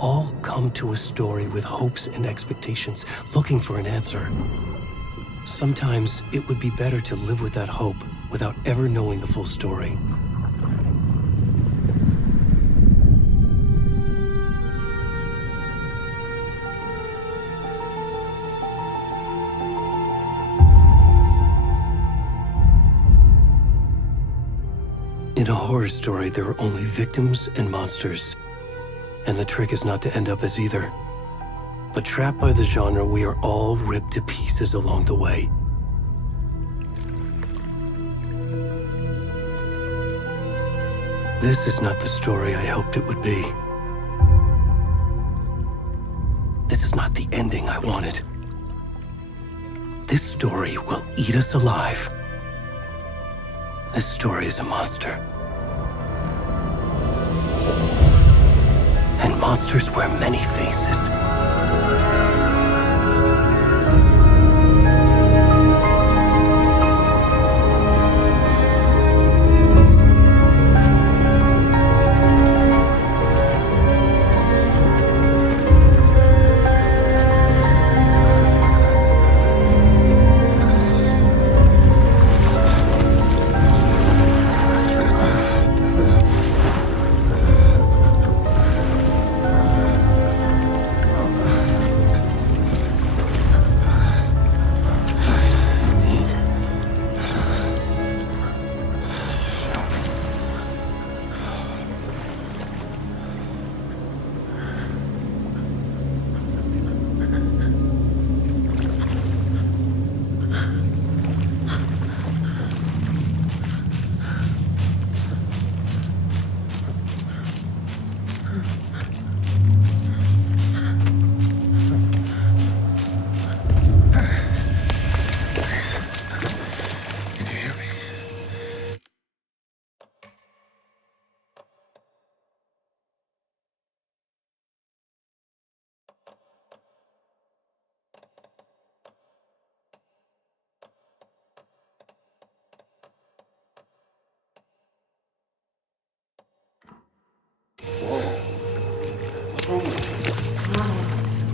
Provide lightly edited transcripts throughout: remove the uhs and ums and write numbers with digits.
all come to a story with hopes and expectations, looking for an answer. Sometimes it would be better to live with that hope without ever knowing the full story. In a horror story, there are only victims and monsters. And the trick is not to end up as either. But trapped by the genre, we are all ripped to pieces along the way. This is not the story I hoped it would be. This is not the ending I wanted. This story will eat us alive. This story is a monster. And monsters wear many faces.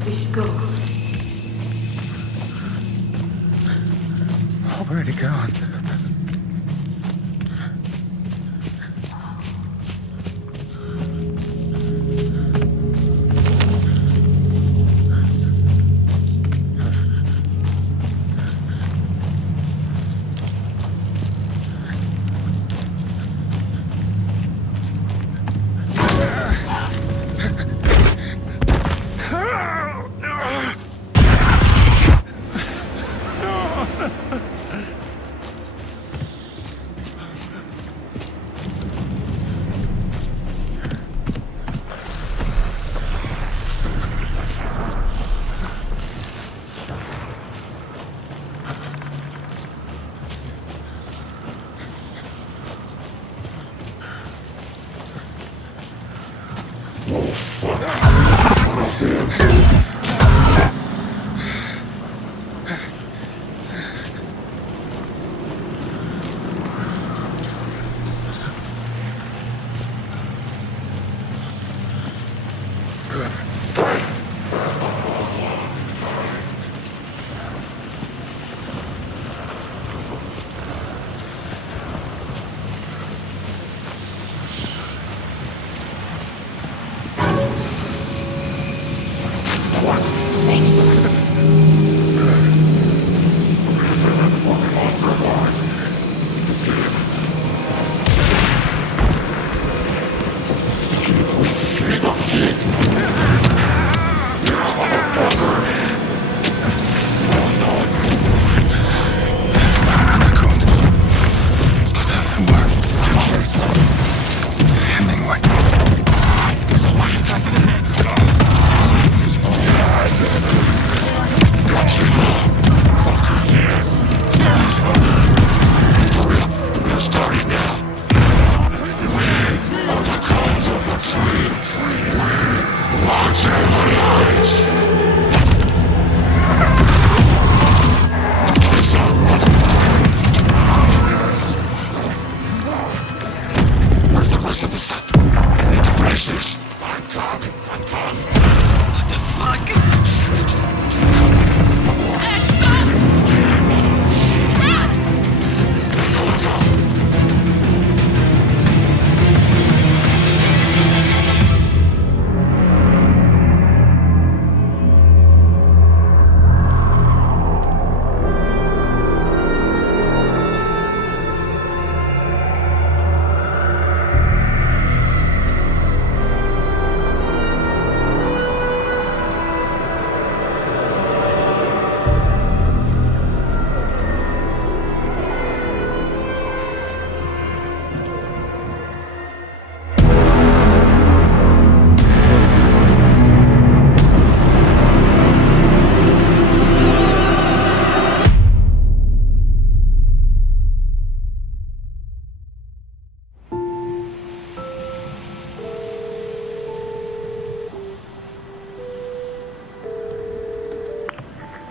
We should go. Where'd he gone? What the fuck? Shit. Stop! Run!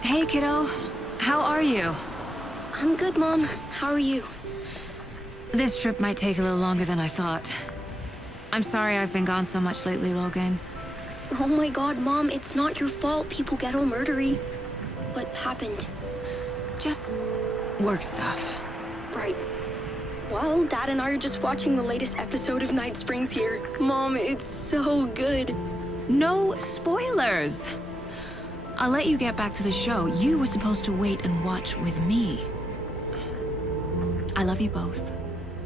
Hey, kiddo. How are you? I'm good, Mom. How are you? This trip might take a little longer than I thought. I'm sorry I've been gone so much lately, Logan. Oh my god, Mom, it's not your fault people get all murdery. What happened? Just work stuff. Right. Well, Dad and I are just watching the latest episode of Night Springs here. Mom, it's so good. No spoilers! I'll let you get back to the show. You were supposed to wait and watch with me. I love you both.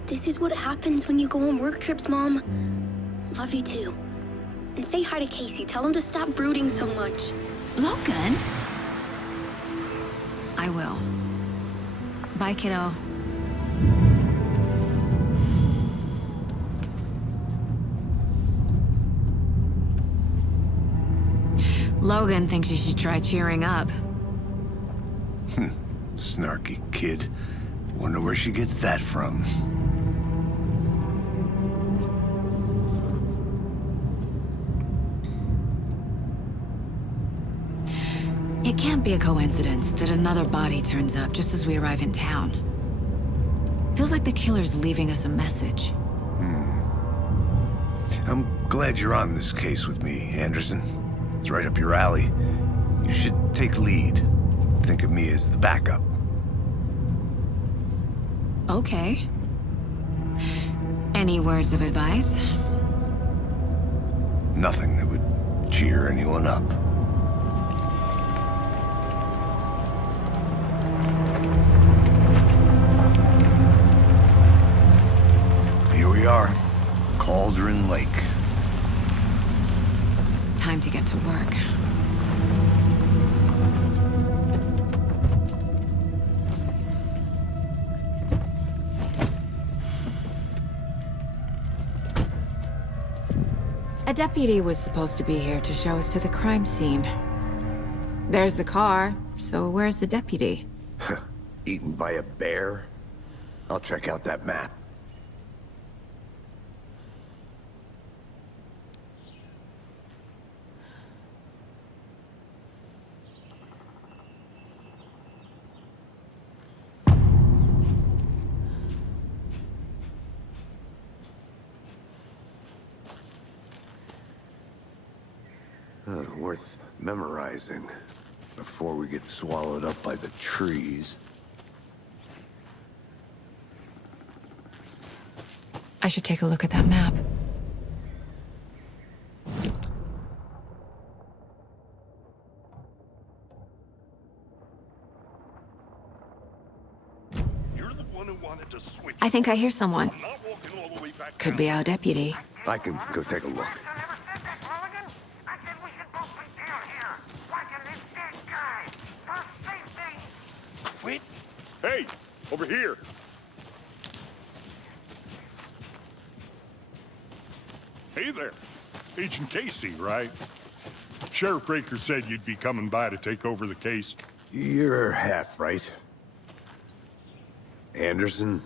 This is what happens when you go on work trips, Mom. Love you too. And say hi to Casey. Tell him to stop brooding so much. Logan? I will. Bye, kiddo. Logan thinks you should try cheering up. Snarky kid. Wonder where she gets that from. It can't be a coincidence that another body turns up just as we arrive in town. Feels like the killer's leaving us a message. I'm glad you're on this case with me, Anderson. It's right up your alley. You should take lead. Think of me as the backup. Okay. Any words of advice? Nothing that would cheer anyone up. Here we are. Cauldron Lake. Time to get to work. A deputy was supposed to be here to show us to the crime scene. There's the car, so where's the deputy? Eaten by a bear? I'll check out that map. Worth memorizing before we get swallowed up by the trees. I should take a look at that map. You're the one who wanted to switch. I think I hear someone. I'm not walking all the way back Could down. be our deputy. I can go take a look. Wait. Hey, over here. Hey there. Agent Casey, right? Sheriff Breaker said you'd be coming by to take over the case. You're half right. Anderson?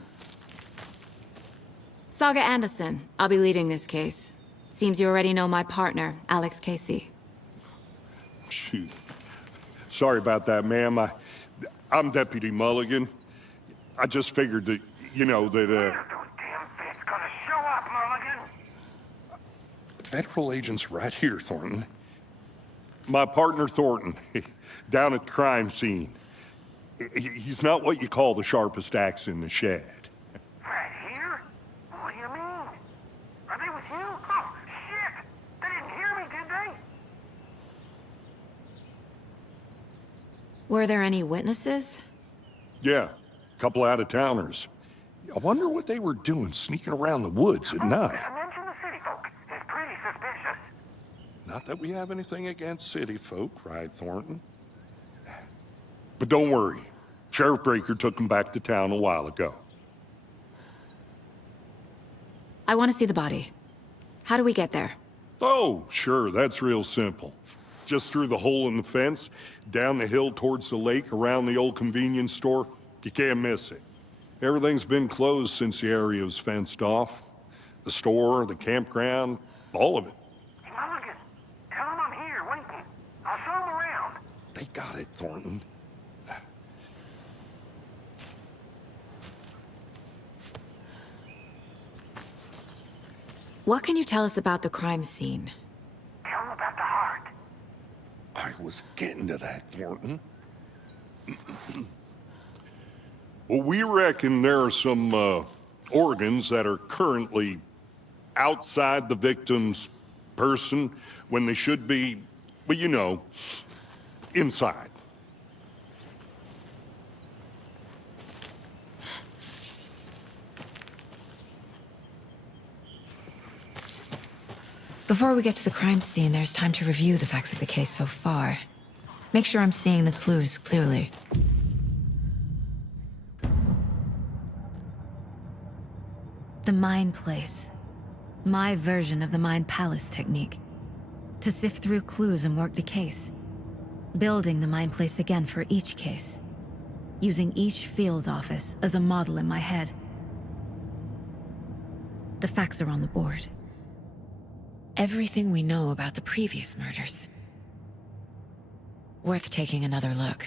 Saga Anderson. I'll be leading this case. Seems you already know my partner, Alex Casey. Shoot. Sorry about that, ma'am. I'm Deputy Mulligan. I just figured that, you know, that, Federal agents right here, Thornton. My partner, Thornton, down at the crime scene. He's not what you call the sharpest axe in the shed. Right here? What do you mean? Are they with you? Oh, shit! They didn't hear me, did they? Were there any witnesses? Yeah, a couple out-of-towners. I wonder what they were doing sneaking around the woods at night. Mention the city folk. It's pretty suspicious. Not that we have anything against city folk, right, Thornton? But don't worry. Sheriff Breaker took them back to town a while ago. I want to see the body. How do we get there? Oh, sure, that's real simple. Just through the hole in the fence, down the hill towards the lake, around the old convenience store. You can't miss it. Everything's been closed since the area was fenced off. The store, the campground, all of it. Mulligan, tell them I'm here, waiting. I'll show them around. They got it, Thornton. What can you tell us about the crime scene? Tell them about the heart. I was getting to that, Thornton. Well, we reckon there are some organs that are currently outside the victim's person when they should be, well, you know, inside. Before we get to the crime scene, there's time to review the facts of the case so far. Make sure I'm seeing the clues clearly. The Mind Place. My version of the Mind Palace technique. To sift through clues and work the case. Building the Mind Place again for each case. Using each field office as a model in my head. The facts are on the board. Everything we know about the previous murders. Worth taking another look.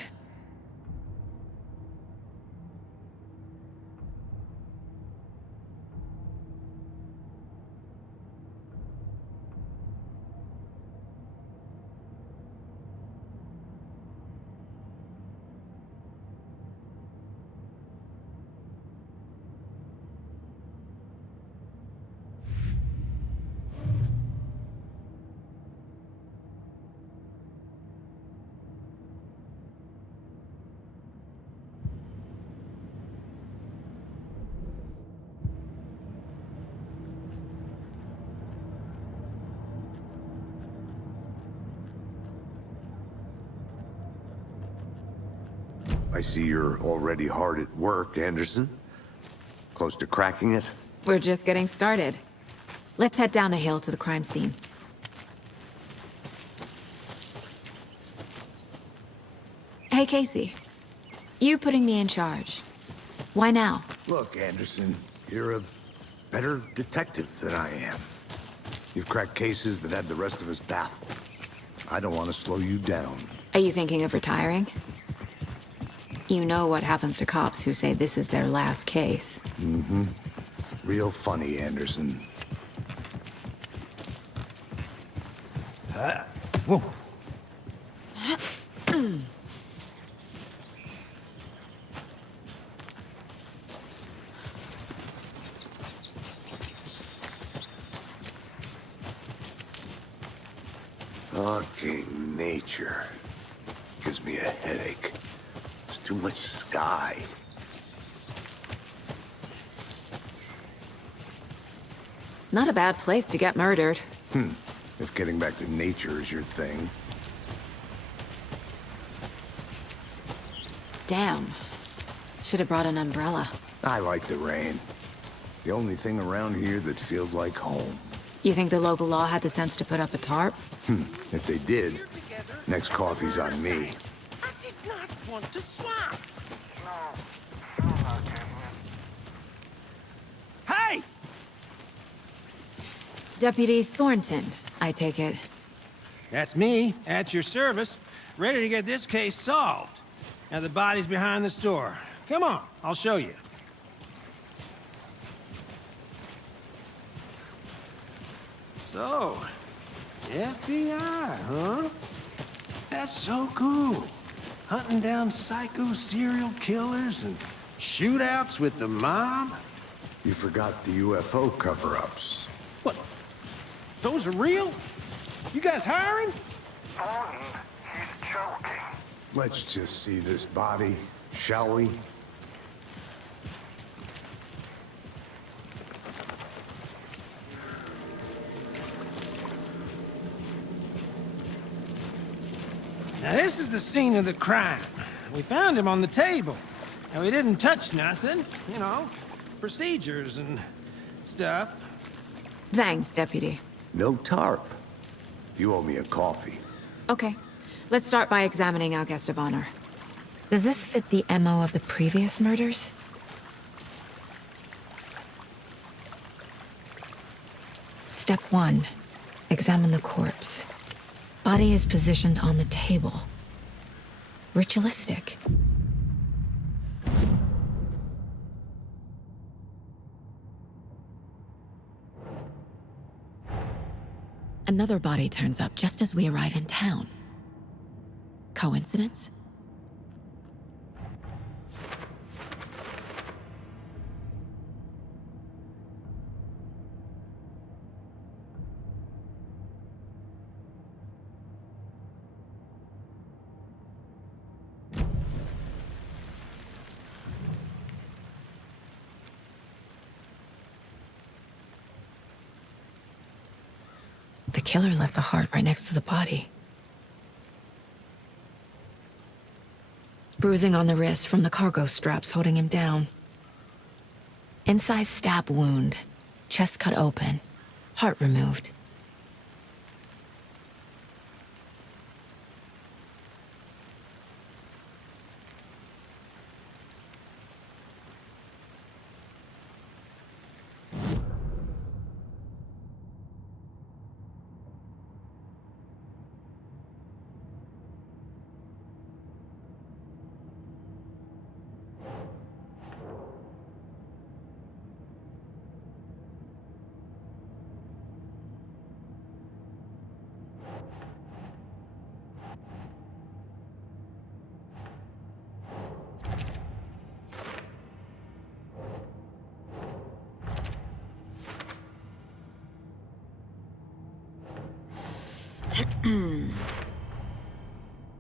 I see you're already hard at work, Anderson. Close to cracking it? We're just getting started. Let's head down the hill to the crime scene. Hey, Casey. You putting me in charge. Why now? Look, Anderson, you're a better detective than I am. You've cracked cases that had the rest of us baffled. I don't want to slow you down. Are you thinking of retiring? You know what happens to cops who say this is their last case. Mm-hmm. Real funny, Anderson. Whoa. Fucking nature. Gives me a headache. There's too much sky. Not a bad place to get murdered. If getting back to nature is your thing. Damn. Should have brought an umbrella. I like the rain. The only thing around here that feels like home. You think the local law had the sense to put up a tarp? If they did, next coffee's on me. I did not want to swap. Hey! Deputy Thornton, I take it. That's me, at your service, ready to get this case solved. Now the body's behind the store. Come on, I'll show you. So, FBI, huh? That's so cool. Hunting down psycho serial killers and shootouts with the mob. You forgot the UFO cover-ups. What? Those are real? You guys hiring? Thornton, he's joking. Let's just see this body, shall we? Now this is the scene of the crime. We found him on the table. And we didn't touch nothing, you know, procedures and stuff. Thanks, Deputy. No tarp. You owe me a coffee. Okay, let's start by examining our guest of honor. Does this fit the MO of the previous murders? Step 1. Examine the corpse. Body is positioned on the table. Ritualistic. Another body turns up just as we arrive in town. Coincidence? The killer left the heart right next to the body. Bruising on the wrist from the cargo straps holding him down. Incised stab wound, chest cut open, heart removed.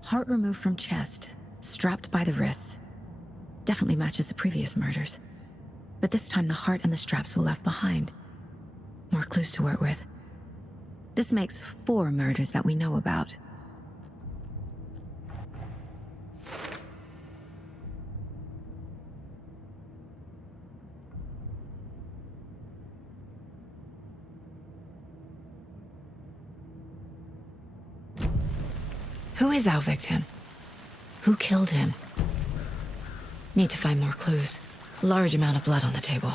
Heart removed from chest, strapped by the wrists. Definitely matches the previous murders. But this time the heart and the straps were left behind. More clues to work with. This makes 4 murders that we know about. Who is our victim? Who killed him? Need to find more clues. Large amount of blood on the table.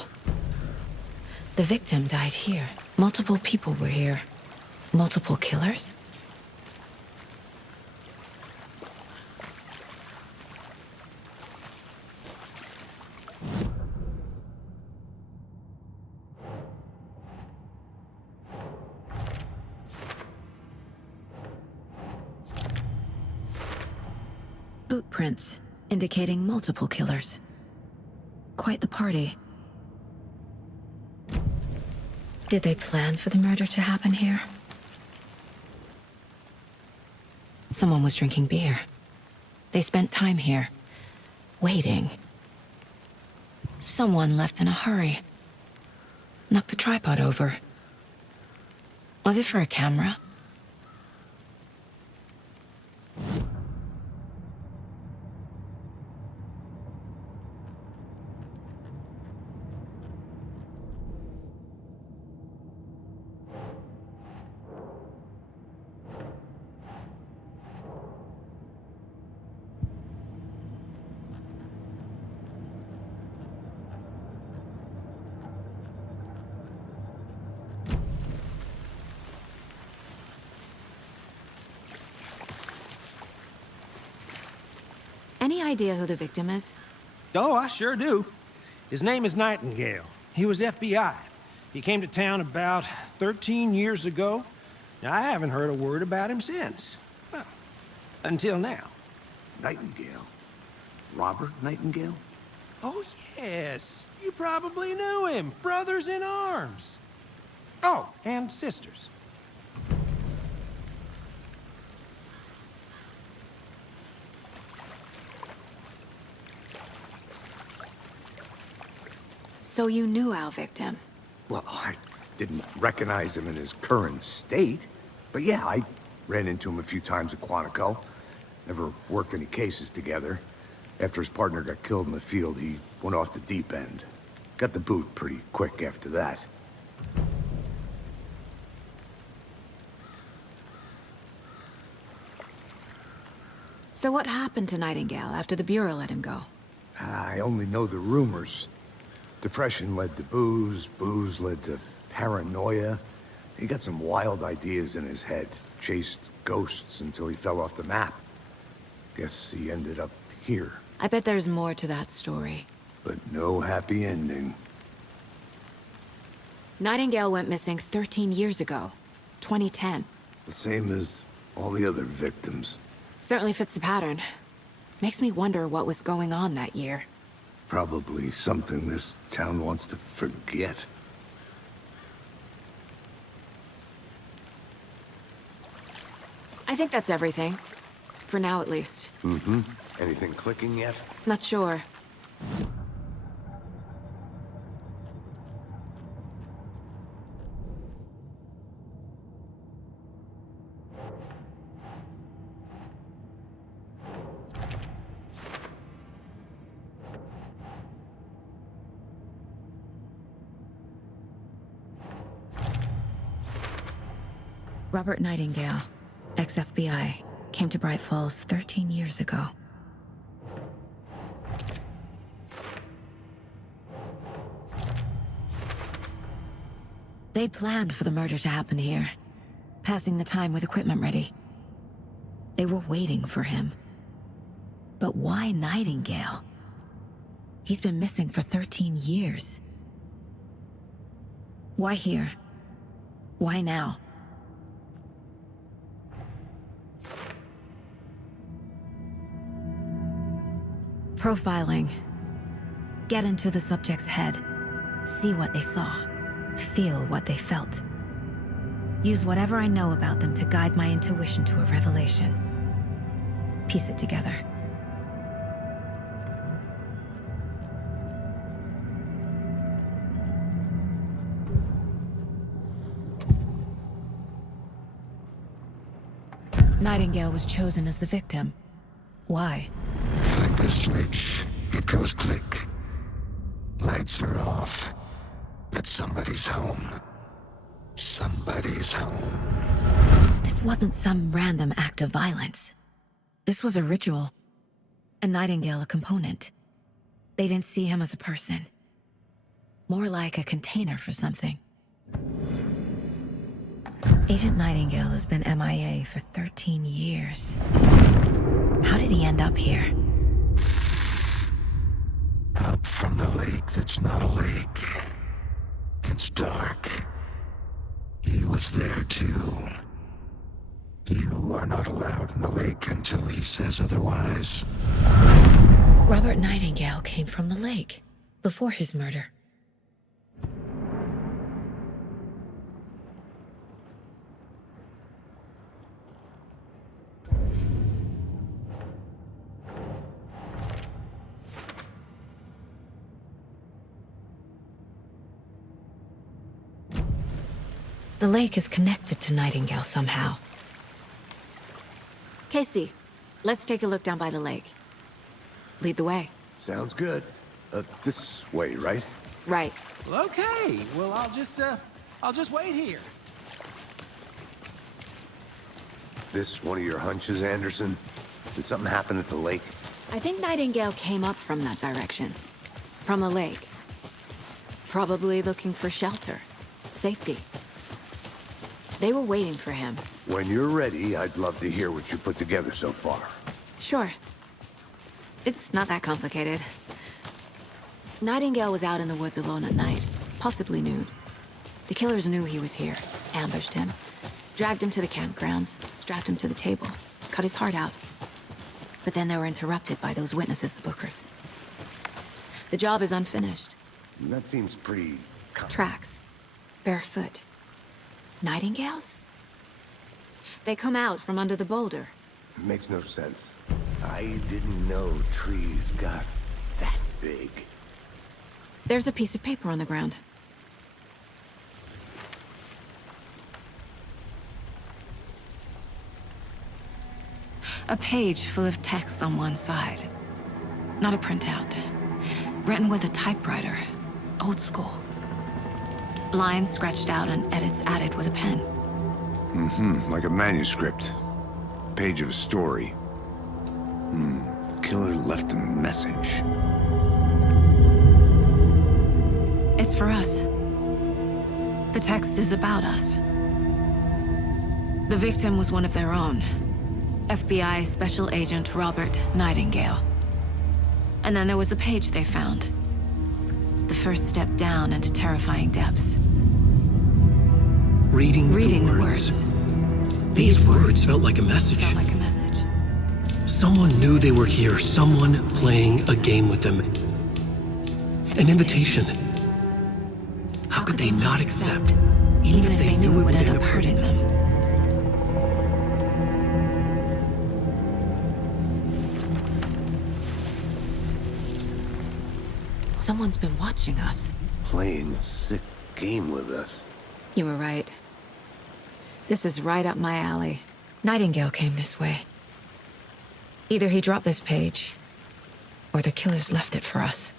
The victim died here. Multiple people were here. Multiple killers? Boot prints, indicating multiple killers. Quite the party. Did they plan for the murder to happen here? Someone was drinking beer. They spent time here, waiting. Someone left in a hurry. Knocked the tripod over. Was it for a camera? Any idea who the victim is? Oh, I sure do. His name is Nightingale. He was FBI. He came to town about 13 years ago. Now, I haven't heard a word about him since. Well, until now. Nightingale? Robert Nightingale? Oh, yes. You probably knew him. Brothers in arms. Oh, and sisters. So you knew our victim? Well, I didn't recognize him in his current state. But yeah, I ran into him a few times at Quantico. Never worked any cases together. After his partner got killed in the field, he went off the deep end. Got the boot pretty quick after that. So what happened to Nightingale after the Bureau let him go? I only know the rumors. Depression led to booze, booze led to paranoia. He got some wild ideas in his head, chased ghosts until he fell off the map. Guess he ended up here. I bet there's more to that story. But no happy ending. Nightingale went missing 13 years ago, 2010. The same as all the other victims. Certainly fits the pattern. Makes me wonder what was going on that year. Probably something this town wants to forget. I think that's everything. For now, at least. Mm-hmm. Anything clicking yet? Not sure. Robert Nightingale, ex-FBI, came to Bright Falls 13 years ago. They planned for the murder to happen here, passing the time with equipment ready. They were waiting for him. But why Nightingale? He's been missing for 13 years. Why here? Why now? Profiling. Get into the subject's head. See what they saw. Feel what they felt. Use whatever I know about them to guide my intuition to a revelation. Piece it together. Nightingale was chosen as the victim. Why? Flick the switch, it goes click. Lights are off. But somebody's home. Somebody's home. This wasn't some random act of violence. This was a ritual. And Nightingale a component. They didn't see him as a person. More like a container for something. Agent Nightingale has been MIA for 13 years. How did he end up here? Up from the lake that's not a lake. It's dark. He was there too. You are not allowed in the lake until he says otherwise. Robert Nightingale came from the lake, before his murder. The lake is connected to Nightingale somehow. Casey, let's take a look down by the lake. Lead the way. Sounds good. This way, right? Right. Well, okay. Well, I'll just wait here. This one of your hunches, Anderson? Did something happen at the lake? I think Nightingale came up from that direction. From the lake. Probably looking for shelter. Safety. They were waiting for him. When you're ready, I'd love to hear what you put together so far. Sure. It's not that complicated. Nightingale was out in the woods alone at night, possibly nude. The killers knew he was here, ambushed him, dragged him to the campgrounds, strapped him to the table, cut his heart out. But then they were interrupted by those witnesses, the Bookers. The job is unfinished. That seems pretty... Tracks. Barefoot. Nightingales? They come out from under the boulder. Makes no sense. I didn't know trees got that big. There's a piece of paper on the ground. A page full of text on one side. Not a printout. Written with a typewriter. Old school. Lines scratched out and edits added with a pen. Like a manuscript. Page of a story. Killer left a message. It's for us. The text is about us. The victim was one of their own. FBI Special Agent Robert Nightingale. And then there was the page they found. The first step down into terrifying depths. Reading the words. These words felt like a message. Felt like a message. Someone knew they were here, someone playing a game with them. An invitation. How could they not accept, even if they knew it would end up hurting them? Someone's been watching us. Playing a sick game with us. You were right. This is right up my alley. Nightingale came this way. Either he dropped this page, or the killers left it for us.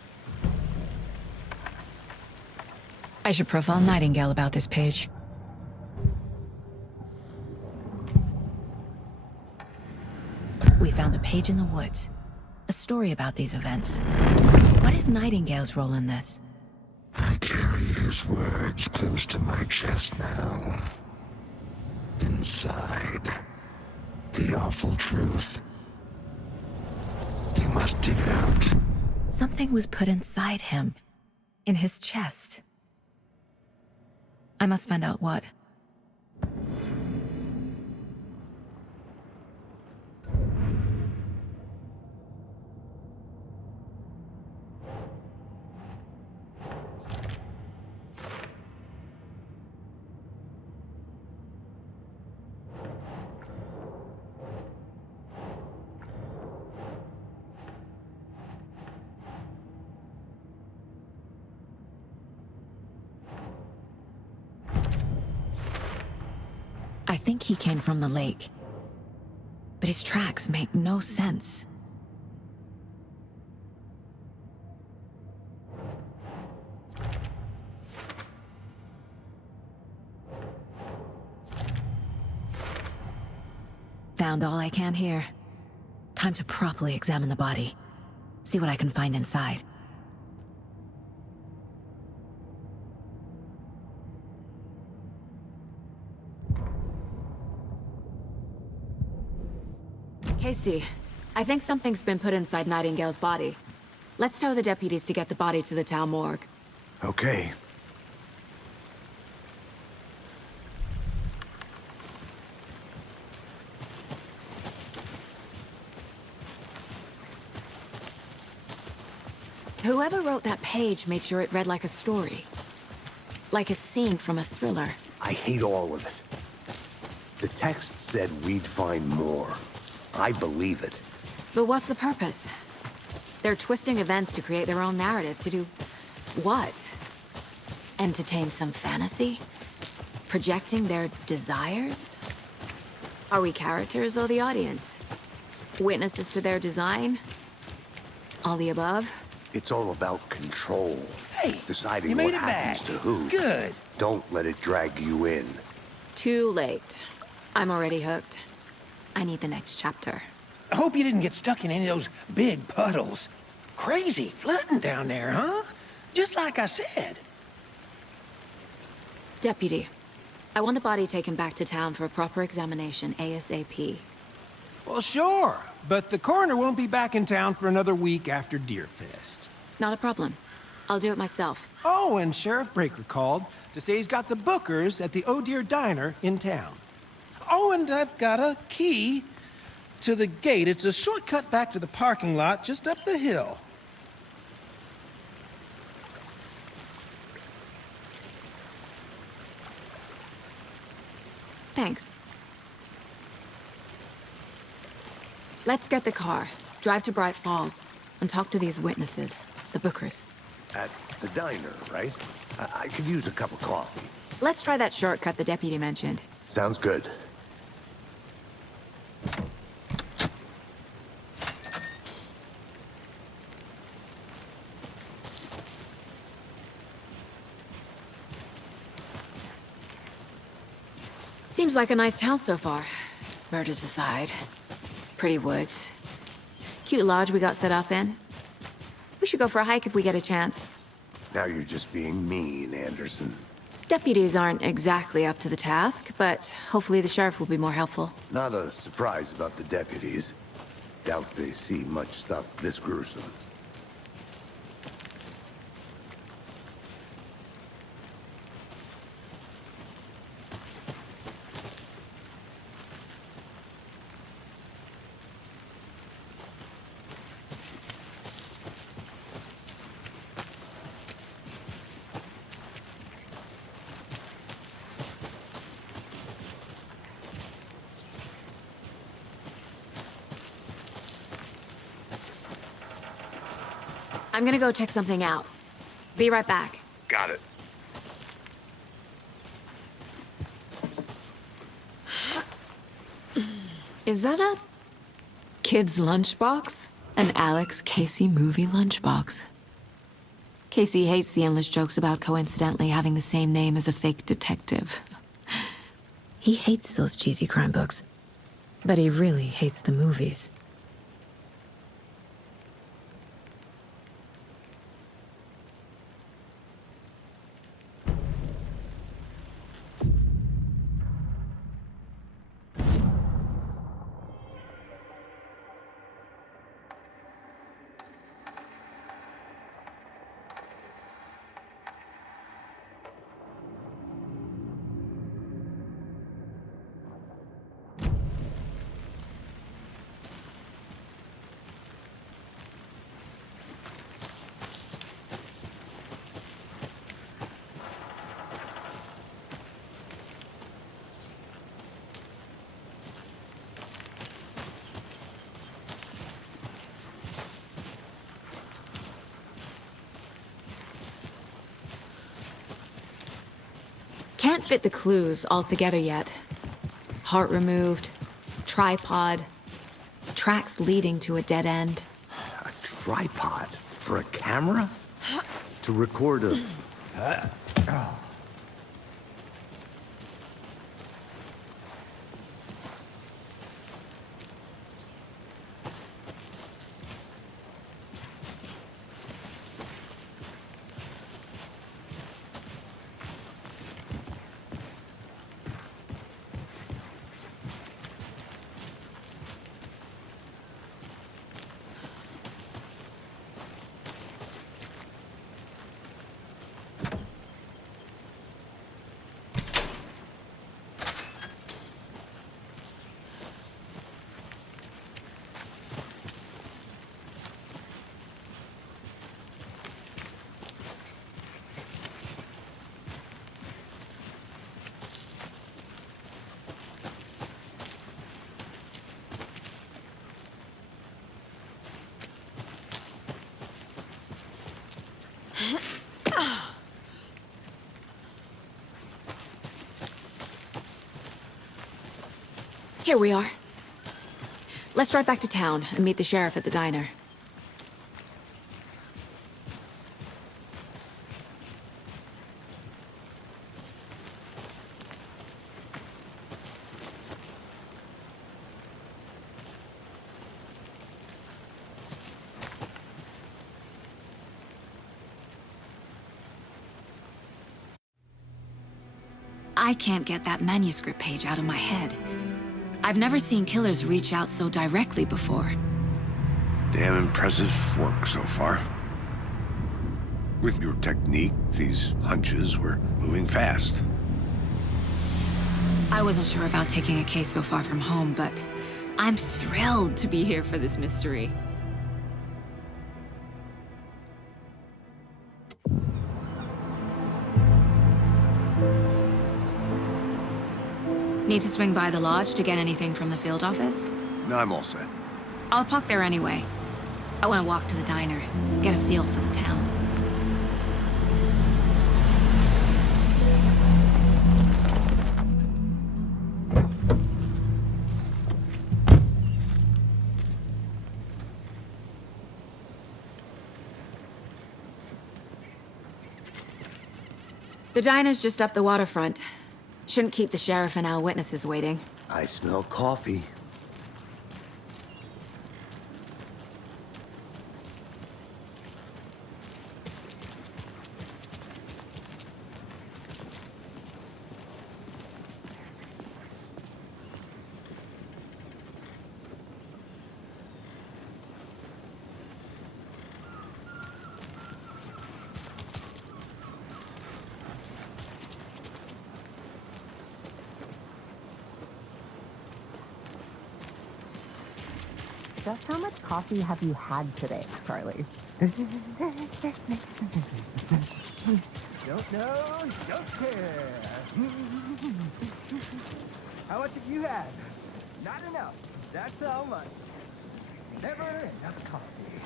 I should profile Nightingale about this page. We found a page in the woods. A story about these events. What is Nightingale's role in this? I carry his words close to my chest now. Inside, the awful truth. You must dig it out. Something was put inside him. In his chest. I must find out what. I think he came from the lake. But his tracks make no sense. Found all I can here. Time to properly examine the body. See what I can find inside. Casey, I think something's been put inside Nightingale's body. Let's tell the deputies to get the body to the town morgue. Okay. Whoever wrote that page made sure it read like a story. Like a scene from a thriller. I hate all of it. The text said we'd find more. I believe it. But what's the purpose? They're twisting events to create their own narrative. To do what? Entertain some fantasy? Projecting their desires? Are we characters or the audience? Witnesses to their design? All the above? It's all about control. Hey, deciding you made what it happens back. to who. Good. Don't let it drag you in. Too late. I'm already hooked. I need the next chapter. I hope you didn't get stuck in any of those big puddles. Crazy flooding down there, huh? Just like I said. Deputy, I want the body taken back to town for a proper examination ASAP. Well, sure. But the coroner won't be back in town for another week after Deerfest. Not a problem. I'll do it myself. Oh, and Sheriff Breaker called to say he's got the bookers at the Oh Dear Diner in town. Oh, and I've got a key to the gate. It's a shortcut back to the parking lot just up the hill. Thanks. Let's get the car, drive to Bright Falls, and talk to these witnesses, the bookers. At the diner, right? I could use a cup of coffee. Let's try that shortcut the deputy mentioned. Sounds good. Seems like a nice town so far. Murders aside. Pretty woods. Cute lodge we got set up in. We should go for a hike if we get a chance. Now you're just being mean, Anderson. Deputies aren't exactly up to the task, but hopefully the sheriff will be more helpful. Not a surprise about the deputies. Doubt they see much stuff this gruesome. I'm gonna go check something out. Be right back. Got it. Is that a kid's lunchbox? An Alex Casey movie lunchbox. Casey hates the endless jokes about coincidentally having the same name as a fake detective. He hates those cheesy crime books, but he really hates the movies. Can't fit the clues all together yet. Heart removed, tripod, tracks leading to a dead end. A tripod? For a camera? To record a... Here we are. Let's drive back to town and meet the sheriff at the diner. I can't get that manuscript page out of my head. I've never seen killers reach out so directly before. Damn impressive work so far. With your technique, these hunches were moving fast. I wasn't sure about taking a case so far from home, but I'm thrilled to be here for this mystery. Need to swing by the lodge to get anything from the field office? No, I'm all set. I'll park there anyway. I want to walk to the diner, get a feel for the town. The diner's just up the waterfront. Shouldn't keep the sheriff and our witnesses waiting. I smell coffee. Just how much coffee have you had today, Charlie? Don't know, don't care. How much have you had? Not enough. That's how much. Never enough coffee.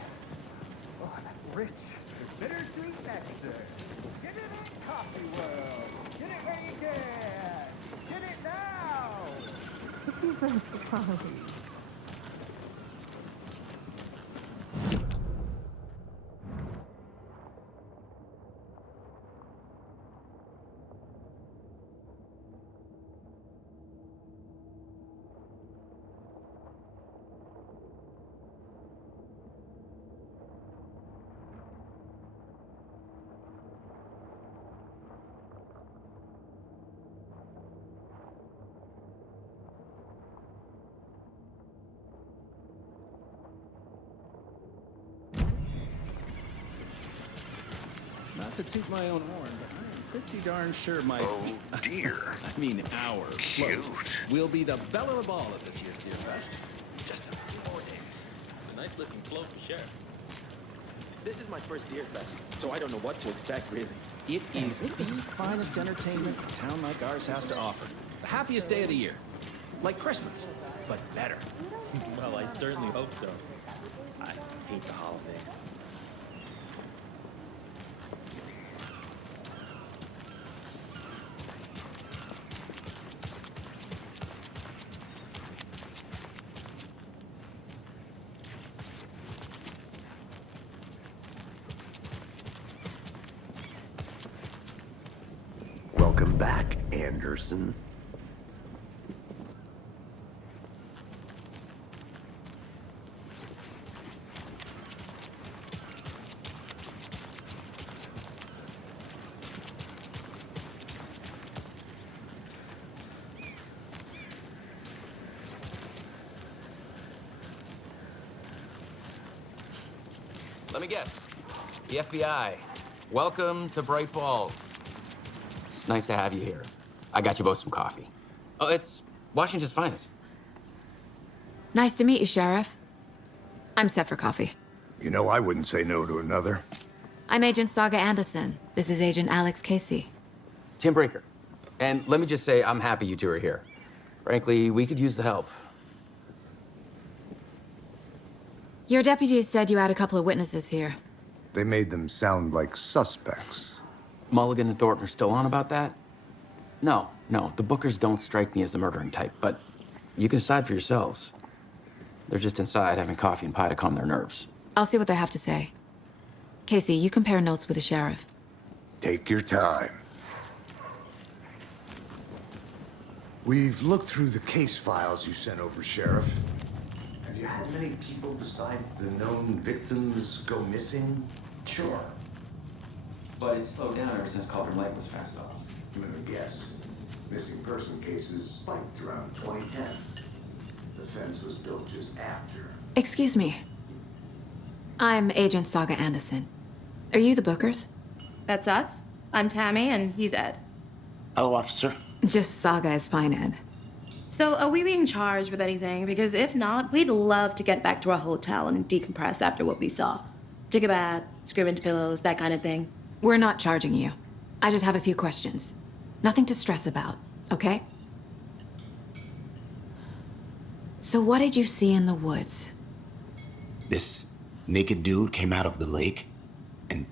Oh, that rich, bittersweet nectar. Get it in coffee world. Get it where you can. Get it now. Jesus, Charlie. Not to toot my own horn, but I'm pretty darn sure my... Oh, dear. I mean, our Cute. float will be the belle of the ball at this year's Deer Fest. Just a few more days. It's a nice-looking float for sure. This is my first Deer Fest, so I don't know what to expect, really. It is the finest entertainment a town like ours has to offer. The happiest day of the year. Like Christmas, but better. Well, I certainly hope so. I hate the holidays. Welcome back, Anderson. Let me guess. The FBI. Welcome to Bright Falls. It's nice to have you here. I got you both some coffee. Oh, it's Washington's finest. Nice to meet you, Sheriff. I'm set for coffee. You know, I wouldn't say no to another. I'm Agent Saga Anderson. This is Agent Alex Casey. Tim Breaker. And let me just say, I'm happy you two are here. Frankly, we could use the help. Your deputies said you had a couple of witnesses here. They made them sound like suspects. Mulligan and Thornton are still on about that? No, the Bookers don't strike me as the murdering type, but you can decide for yourselves. They're just inside having coffee and pie to calm their nerves. I'll see what they have to say. Casey, you compare notes with the sheriff. Take your time. We've looked through the case files you sent over, Sheriff. Have you had many people besides the known victims go missing? Sure. But it's slowed down ever since Cauldron Lake was fenced off. I'm gonna guess. Missing person cases spiked around 2010. The fence was built just after. Excuse me. I'm Agent Saga Anderson. Are you the Bookers? That's us. I'm Tammy, and he's Ed. Hello, officer. Just Saga is fine, Ed. So, are we being charged with anything? Because if not, we'd love to get back to our hotel and decompress after what we saw. Take a bath, scream into pillows, that kind of thing. We're not charging you. I just have a few questions. Nothing to stress about, okay? So what did you see in the woods? This naked dude came out of the lake, and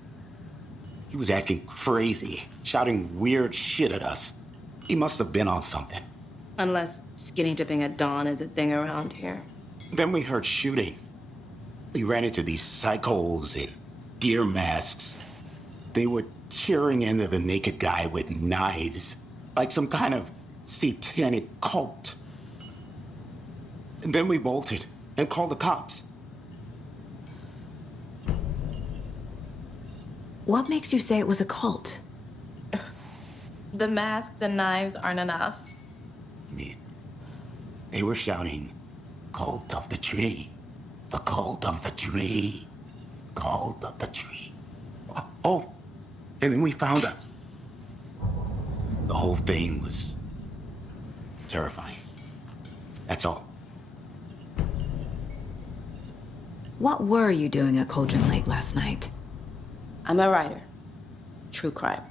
he was acting crazy, shouting weird shit at us. He must have been on something. Unless skinny dipping at dawn is a thing around here. Then we heard shooting. We ran into these psychos in deer masks. They were tearing into the naked guy with knives, like some kind of satanic cult. And then we bolted and called the cops. What makes you say it was a cult? The masks and knives aren't enough. They were shouting, "Cult of the tree, the cult of the tree, cult of the tree." Oh, and then we found out. The whole thing was terrifying. That's all. What were you doing at Cauldron Lake last night? I'm a writer. True crime.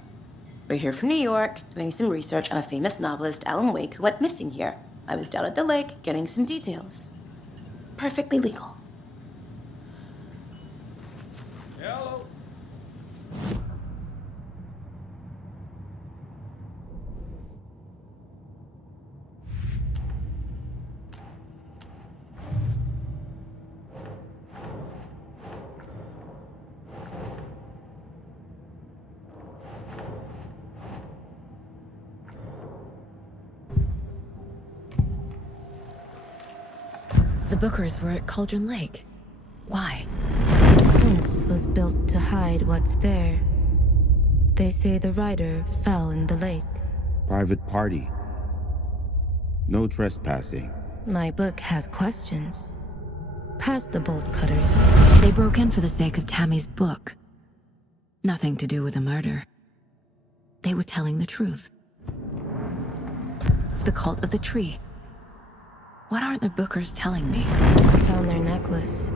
We're here from New York, doing some research on a famous novelist, Alan Wake, who went missing here. I was down at the lake, getting some details. Perfectly legal. Hello. The Bookers were at Cauldron Lake. Why? The fence was built to hide what's there. They say the writer fell in the lake. Private party. No trespassing. My book has questions. Past the bolt cutters. They broke in for the sake of Tammy's book. Nothing to do with the murder. They were telling the truth. The cult of the tree. What are the Bookers telling me? I found their necklace.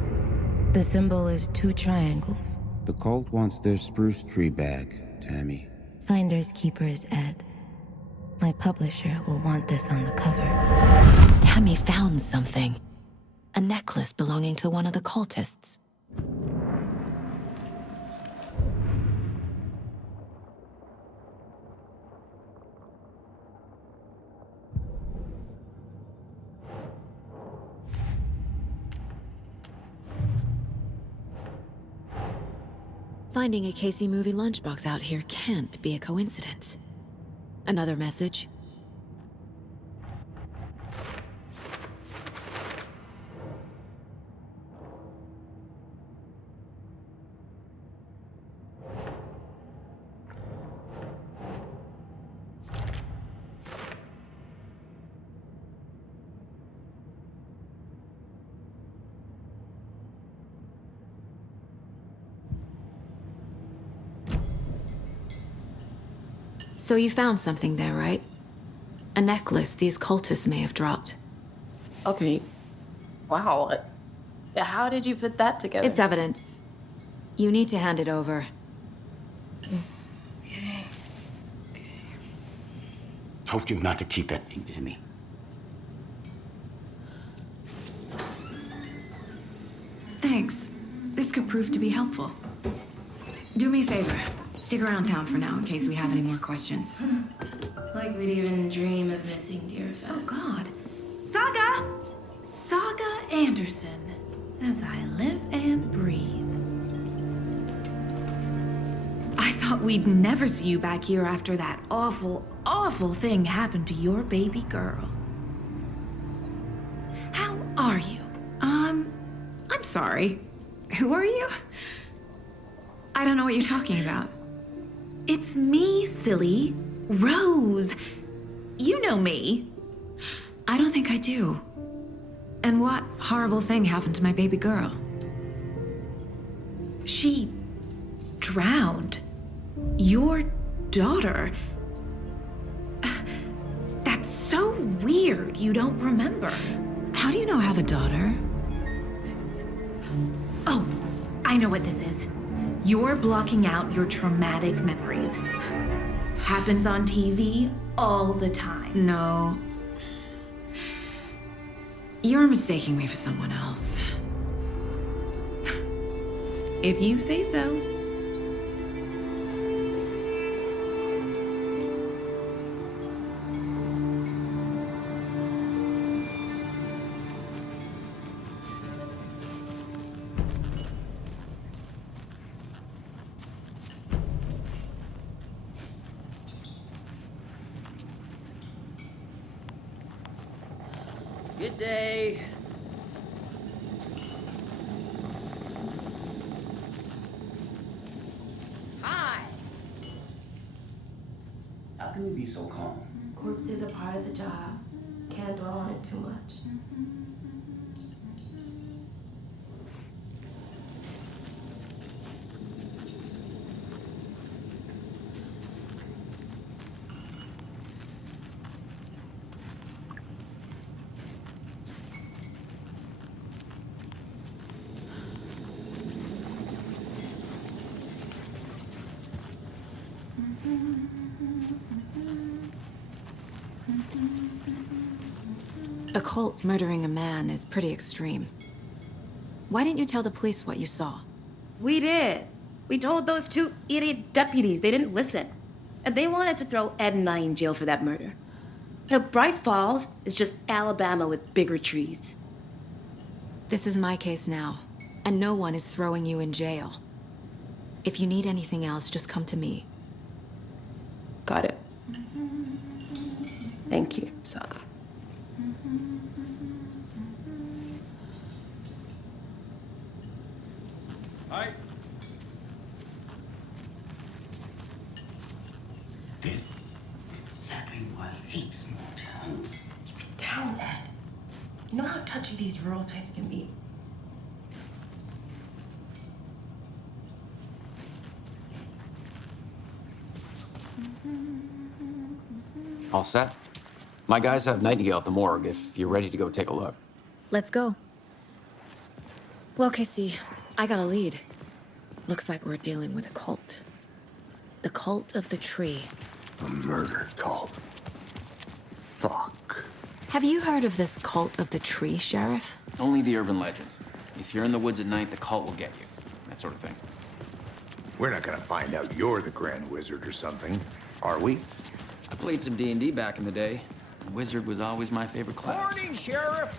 The symbol is 2 triangles. The cult wants their spruce tree bag, Tammy. Finders keepers, Ed. My publisher will want this on the cover. Tammy found something. A necklace belonging to one of the cultists. Finding a Casey movie lunchbox out here can't be a coincidence. Another message? So you found something there, right? A necklace these cultists may have dropped. Okay. Wow. How did you put that together? It's evidence. You need to hand it over. Okay. Told you not to keep that thing to me. Thanks. This could prove to be helpful. Do me a favor. Stick around town for now in case we have any more questions. Like we'd even dream of missing dear Fez. Oh, God. Saga! Saga Anderson. As I live and breathe. I thought we'd never see you back here after that awful, awful thing happened to your baby girl. How are you? I'm sorry. Who are you? I don't know what you're talking about. It's me, silly. Rose. You know me. I don't think I do. And what horrible thing happened to my baby girl? She drowned. Your daughter? That's so weird you don't remember. How do you know I have a daughter? Oh, I know what this is. You're blocking out your traumatic memories. Happens on TV all the time. No. You're mistaking me for someone else. If you say so. Good day. Hi. How can you be so calm? Corpses are part of the job. Can't dwell on it too much. A cult murdering a man is pretty extreme. Why didn't you tell the police what you saw? We did. We told those two idiot deputies. They didn't listen. And they wanted to throw Ed and I in jail for that murder. You know, Bright Falls is just Alabama with bigger trees. This is my case now, and no one is throwing you in jail. If you need anything else, just come to me. Got it. Thank you, Saga. Hi. This is exactly why I hate small towns. Keep it down, Ed. You know how touchy these rural types can be. All set? My guys have Nightingale at the morgue if you're ready to go take a look. Let's go. Well, Casey, I got a lead. Looks like we're dealing with a cult. The cult of the tree. A murder cult. Fuck. Have you heard of this cult of the tree, Sheriff? Only the urban legend. If you're in the woods at night, the cult will get you. That sort of thing. We're not gonna find out you're the Grand Wizard or something, are we? I played some D&D back in the day. Wizard was always my favorite class. Morning, Sheriff.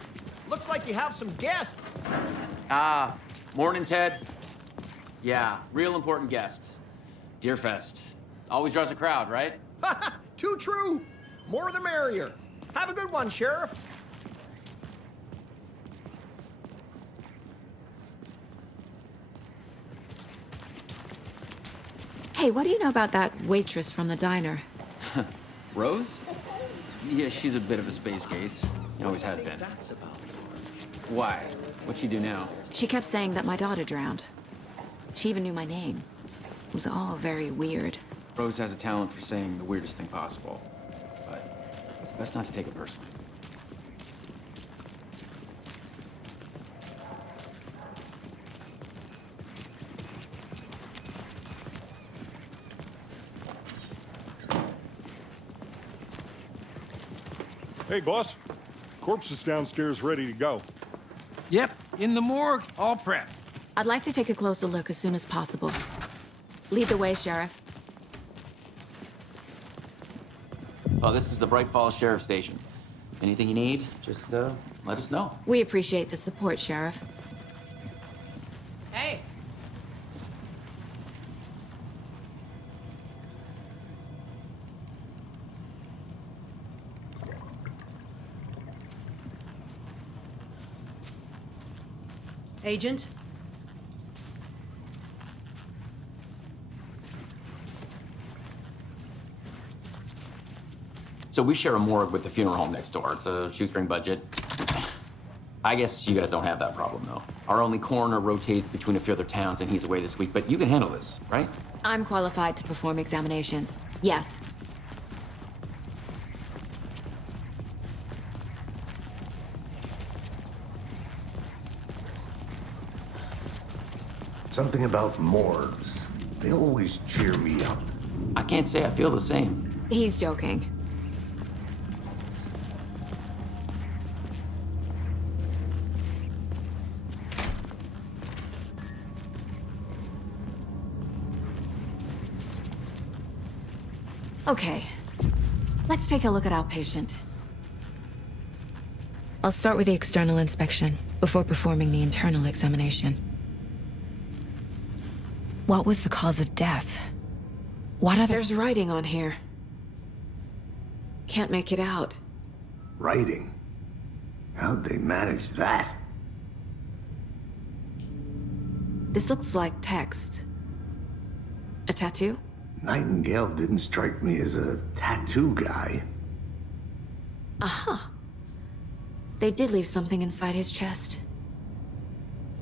Looks like you have some guests. Morning, Ted. Yeah, real important guests. Deerfest. Always draws a crowd, right? Too true. More the merrier. Have a good one, Sheriff. Hey, what do you know about that waitress from the diner? Rose? Yeah, she's a bit of a space case. She always has been. Why? What'd she do now? She kept saying that my daughter drowned. She even knew my name. It was all very weird. Rose has a talent for saying the weirdest thing possible. But it's best not to take it personally. Hey, boss. Corpse is downstairs ready to go. Yep, in the morgue, all prepped. I'd like to take a closer look as soon as possible. Lead the way, Sheriff. Oh, this is the Bright Falls Sheriff Station. Anything you need, just let us know. We appreciate the support, Sheriff. Hey. Agent? So we share a morgue with the funeral home next door. It's a shoestring budget. I guess you guys don't have that problem, though. Our only coroner rotates between a few other towns, and he's away this week, but you can handle this, right? I'm qualified to perform examinations. Yes. Something about morgues. They always cheer me up. I can't say I feel the same. He's joking. Okay, let's take a look at our patient. I'll start with the external inspection before performing the internal examination. What was the cause of death? What other— There's writing on here. Can't make it out. Writing? How'd they manage that? This looks like text. A tattoo? Nightingale didn't strike me as a tattoo guy. Uh-huh. They did leave something inside his chest.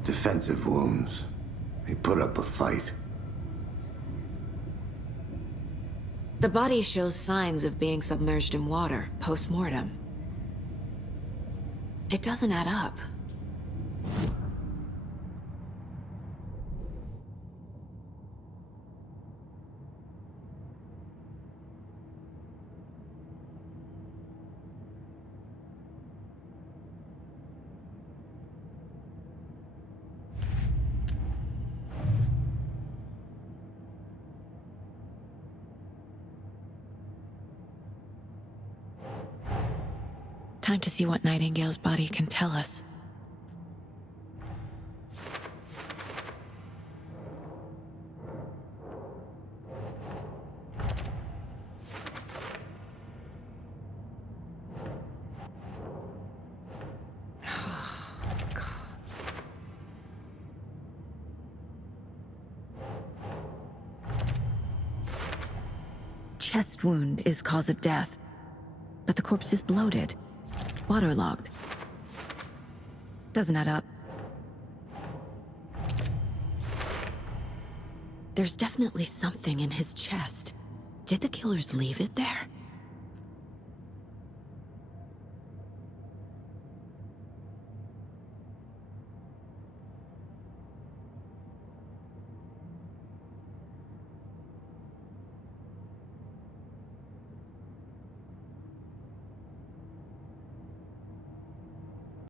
Defensive wounds. He put up a fight. The body shows signs of being submerged in water post-mortem. It doesn't add up. Time to see what Nightingale's body can tell us. Chest wound is cause of death, but the corpse is bloated. Waterlogged. Doesn't add up. There's definitely something in his chest. Did the killers leave it there?